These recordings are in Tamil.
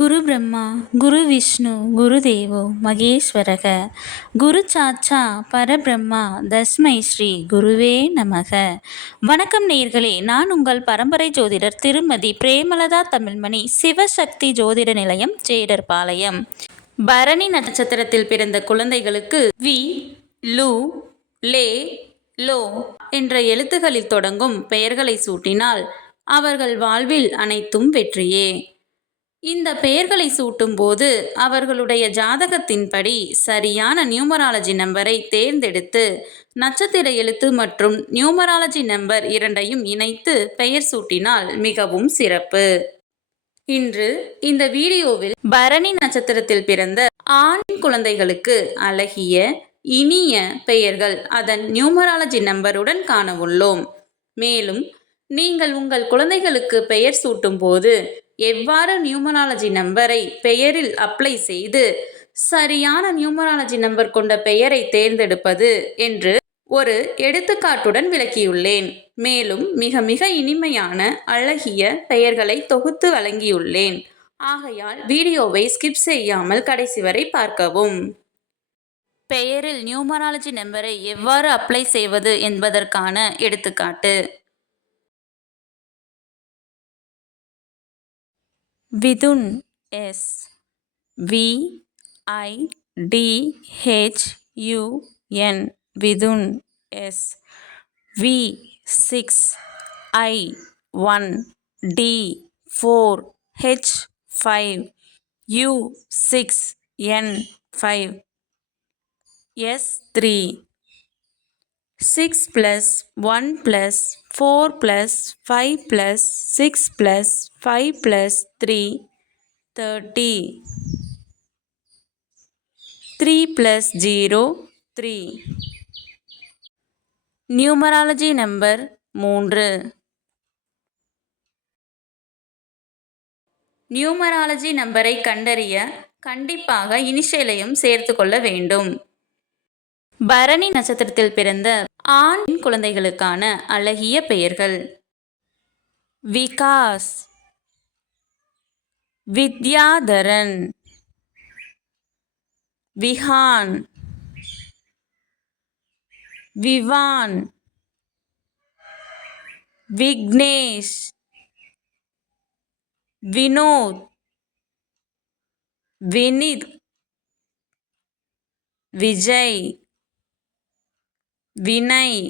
குரு பிரம்மா குரு விஷ்ணு குரு தேவோ மகேஸ்வரக. குரு சாச்சா பரபிரம்மா தஸ்மை ஸ்ரீ குருவே நமக. வணக்கம் நேர்களே நான் உங்கள் பரம்பரை ஜோதிடர் திருமதி பிரேமலதா தமிழ்மணி சிவசக்தி ஜோதிட நிலையம் சேடர்பாளையம் பரணி நட்சத்திரத்தில் பிறந்த குழந்தைகளுக்கு வி லு லே லோ என்ற எழுத்துகளில் தொடங்கும் பெயர்களை சூட்டினால் அவர்கள் வாழ்வில் அனைத்தும் வெற்றியே. இந்த பெயர்களை சூட்டும்போது அவர்களுடைய ஜாதகத்தின்படி சரியான நியூமராலஜி நம்பரை தேர்ந்தெடுத்து நட்சத்திர எழுத்து மற்றும் நியூமராலஜி நம்பர் இரண்டையும் இணைத்து பெயர் சூட்டினால் மிகவும் சிறப்பு. இன்று இந்த வீடியோவில் பரணி நட்சத்திரத்தில் பிறந்த ஆண் குழந்தைகளுக்கு அழகிய இனிய பெயர்கள் அதன் நியூமராலஜி நம்பருடன் காண உள்ளோம். மேலும் நீங்கள் உங்கள் குழந்தைகளுக்கு பெயர் சூட்டும் போது எவ்வாறு நியூமராலஜி நம்பரை பெயரில் அப்ளை செய்து சரியான நியூமராலஜி நம்பர் கொண்ட பெயரை தேர்ந்தெடுப்பது என்று ஒரு எடுத்துக்காட்டுடன் விளக்கியுள்ளேன். மேலும் மிக மிக இனிமையான அழகிய பெயர்களை தொகுத்து வழங்கியுள்ளேன். ஆகையால் வீடியோவை ஸ்கிப் செய்யாமல் கடைசி வரை பார்க்கவும். பெயரில் நியூமராலஜி நம்பரை எவ்வாறு அப்ளை செய்வது என்பதற்கான எடுத்துக்காட்டு. Vidhun S, V I D H U N, Vidhun S, V six I one D four H five U six N five, S three. Six plus one plus four plus five plus six plus five plus three thirty. Three plus zero three. Numerology number மூன்று. நியூமராலஜி நம்பரை கண்டறிய கண்டிப்பாக இனிஷியலையும் சேர்த்து கொள்ள வேண்டும். பரணி நட்சத்திரத்தில் பிறந்த ஆண் குழந்தைகளுக்கான அழகிய பெயர்கள். விகாஸ். வித்யாதரன். விஹான். விவான். விக்னேஷ். வினோத். வினித். விஜய். विनय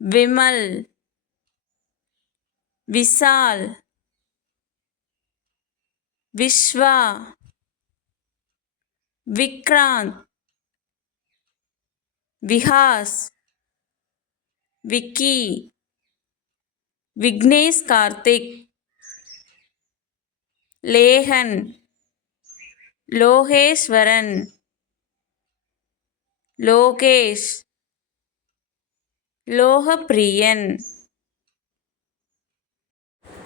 विमल विशाल विश्वा विक्रांत विहास विक्की विघ्नेश कार्तिक लेहन लोहेश्वरन லோகேஷ். லோகப்பிரியன்.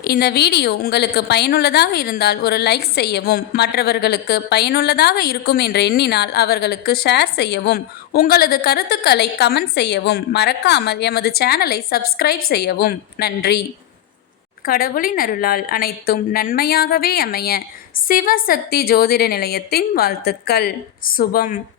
இந்த வீடியோ உங்களுக்கு பயனுள்ளதாக இருந்தால் ஒரு லைக் செய்யவும் மற்றவர்களுக்கு பயனுள்ளதாக இருக்கும் என்று எண்ணினால் அவர்களுக்கு ஷேர் செய்யவும் உங்களது கருத்துக்களை கமெண்ட் செய்யவும் மறக்காமல் எமது சேனலை சப்ஸ்கிரைப் செய்யவும். நன்றி. கடவுளின் அருளால் அனைத்தும் நன்மையாகவே அமைய சிவசக்தி ஜோதிட நிலையத்தின் வாழ்த்துக்கள். சுபம்.